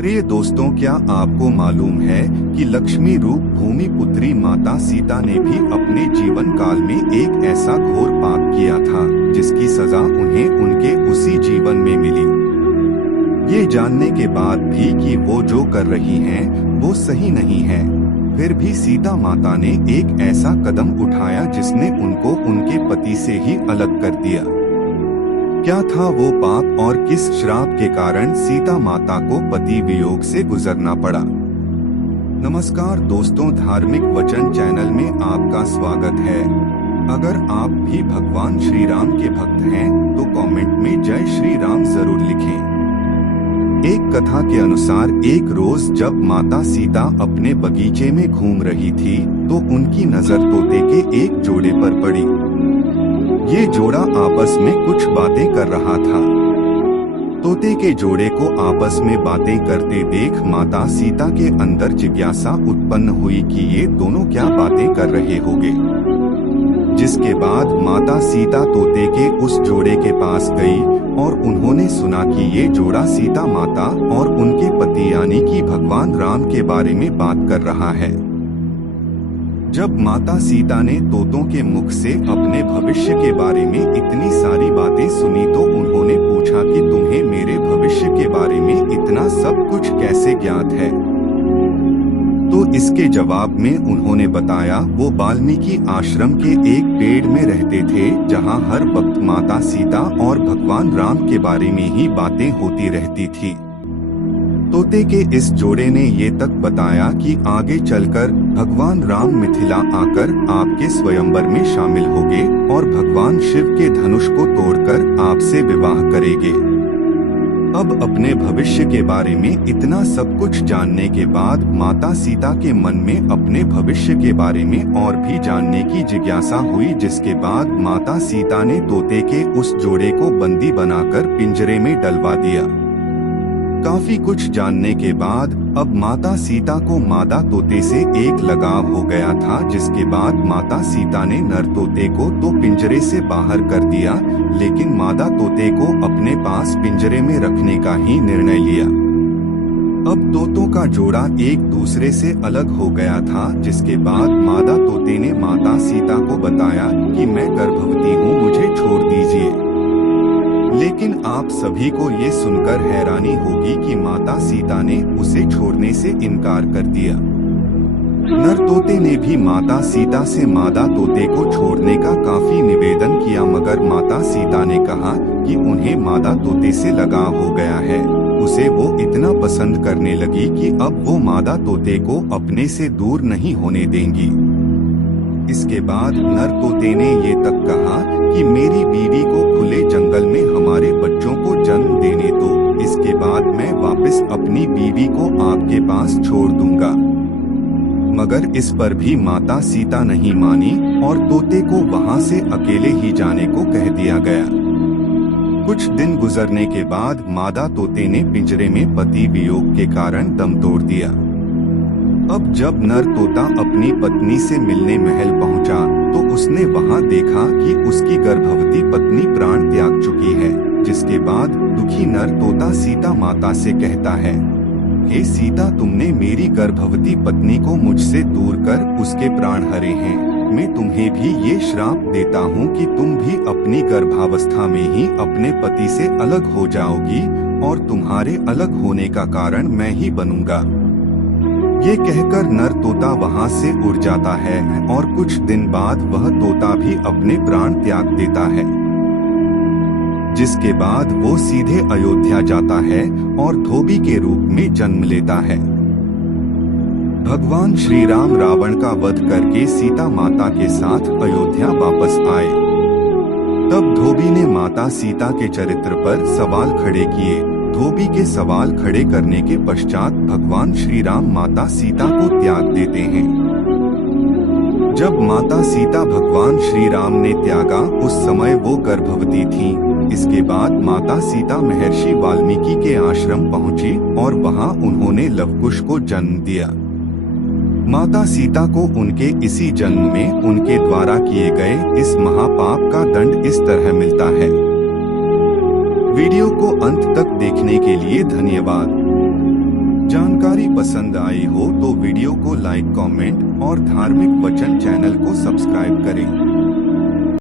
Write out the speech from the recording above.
प्रिय दोस्तों, क्या आपको मालूम है कि लक्ष्मी रूप भूमि पुत्री माता सीता ने भी अपने जीवन काल में एक ऐसा घोर पाप किया था जिसकी सजा उन्हें उनके उसी जीवन में मिली। ये जानने के बाद भी कि वो जो कर रही हैं वो सही नहीं है, फिर भी सीता माता ने एक ऐसा कदम उठाया जिसने उनको उनके पति से ही अलग कर दिया। क्या था वो पाप और किस श्राप के कारण सीता माता को पति वियोग से गुजरना पड़ा? नमस्कार दोस्तों, धार्मिक वचन चैनल में आपका स्वागत है। अगर आप भी भगवान श्री राम के भक्त हैं तो कमेंट में जय श्री राम जरूर लिखें। एक कथा के अनुसार एक रोज जब माता सीता अपने बगीचे में घूम रही थी तो उनकी नजर तोते के एक जोड़े पर पड़ी। ये जोड़ा आपस में कुछ बातें कर रहा था। तोते के जोड़े को आपस में बातें करते देख माता सीता के अंदर जिज्ञासा उत्पन्न हुई कि ये दोनों क्या बातें कर रहे होंगे। जिसके बाद माता सीता तोते के उस जोड़े के पास गई और उन्होंने सुना कि ये जोड़ा सीता माता और उनके पति यानी कि भगवान राम के बारे में बात कर रहा है। जब माता सीता ने तोतों के मुख से अपने भविष्य के बारे में इतनी सारी बातें सुनी तो उन्होंने पूछा कि तुम्हें मेरे भविष्य के बारे में इतना सब कुछ कैसे ज्ञात है? तो इसके जवाब में उन्होंने बताया वो वाल्मीकि आश्रम के एक पेड़ में रहते थे जहां हर वक्त माता सीता और भगवान राम के बारे में ही बातें होती रहती थी। तोते के इस जोड़े ने ये तक बताया कि आगे चलकर भगवान राम मिथिला आकर आपके स्वयंवर में शामिल होंगे और भगवान शिव के धनुष को तोड़कर आपसे विवाह करेंगे। अब अपने भविष्य के बारे में इतना सब कुछ जानने के बाद माता सीता के मन में अपने भविष्य के बारे में और भी जानने की जिज्ञासा हुई, जिसके बाद माता सीता ने तोते के उस जोड़े को बंदी बनाकर पिंजरे में डलवा दिया। काफी कुछ जानने के बाद अब माता सीता को मादा तोते से एक लगाव हो गया था, जिसके बाद माता सीता ने नर तोते को तो पिंजरे से बाहर कर दिया, लेकिन मादा तोते को अपने पास पिंजरे में रखने का ही निर्णय लिया। अब तोतों का जोड़ा एक दूसरे से अलग हो गया था, जिसके बाद मादा तोते ने माता सीता को बताया कि मैं गर्भवती हूँ, मुझे छोड़ दीजिए। लेकिन आप सभी को ये सुनकर हैरानी होगी कि माता सीता ने उसे छोड़ने से इनकार कर दिया। नर तोते ने भी माता सीता से मादा तोते को छोड़ने का काफी निवेदन किया, मगर माता सीता ने कहा कि उन्हें मादा तोते से लगाव हो गया है। उसे वो इतना पसंद करने लगी कि अब वो मादा तोते को अपने से दूर नहीं होने देंगी। इसके बाद नर तोते ने ये तक कहा कि मेरी बीवी को खुले जंगल में हमारे बच्चों को जन्म देने दो, इसके बाद मैं वापस अपनी बीवी को आपके पास छोड़ दूंगा। मगर इस पर भी माता सीता नहीं मानी और तोते को वहां से अकेले ही जाने को कह दिया गया। कुछ दिन गुजरने के बाद मादा तोते ने पिंजरे में पति वियोग के कारण दम तोड़ दिया। अब जब नर तोता अपनी पत्नी से मिलने महल पहुंचा तो उसने वहां देखा कि उसकी गर्भवती पत्नी प्राण त्याग चुकी है, जिसके बाद दुखी नर तोता सीता माता से कहता है, हे सीता, तुमने मेरी गर्भवती पत्नी को मुझसे दूर कर उसके प्राण हरे हैं। मैं तुम्हें भी ये श्राप देता हूँ कि तुम भी अपनी गर्भावस्था में ही अपने पति से अलग हो जाओगी और तुम्हारे अलग होने का कारण मैं ही बनूंगा। ये कहकर नर तोता वहां से उड़ जाता है और कुछ दिन बाद वह तोता भी अपने प्राण त्याग देता है, जिसके बाद वो सीधे अयोध्या जाता है और धोबी के रूप में जन्म लेता है। भगवान श्री राम रावण का वध करके सीता माता के साथ अयोध्या वापस आए। तब धोबी ने माता सीता के चरित्र पर सवाल खड़े किए। धोबी के सवाल खड़े करने के पश्चात भगवान श्री राम माता सीता को त्याग देते हैं। जब माता सीता भगवान श्री राम ने त्यागा उस समय वो गर्भवती थीं। इसके बाद माता सीता महर्षि वाल्मीकि के आश्रम पहुंची और वहां उन्होंने लवकुश को जन्म दिया। माता सीता को उनके इसी जन्म में उनके द्वारा किए गए इस महापाप का दंड इस तरह मिलता है। वीडियो को अंत तक देखने के लिए धन्यवाद। पसंद आई हो तो वीडियो को लाइक, कमेंट और धार्मिक वचन चैनल को सब्सक्राइब करें।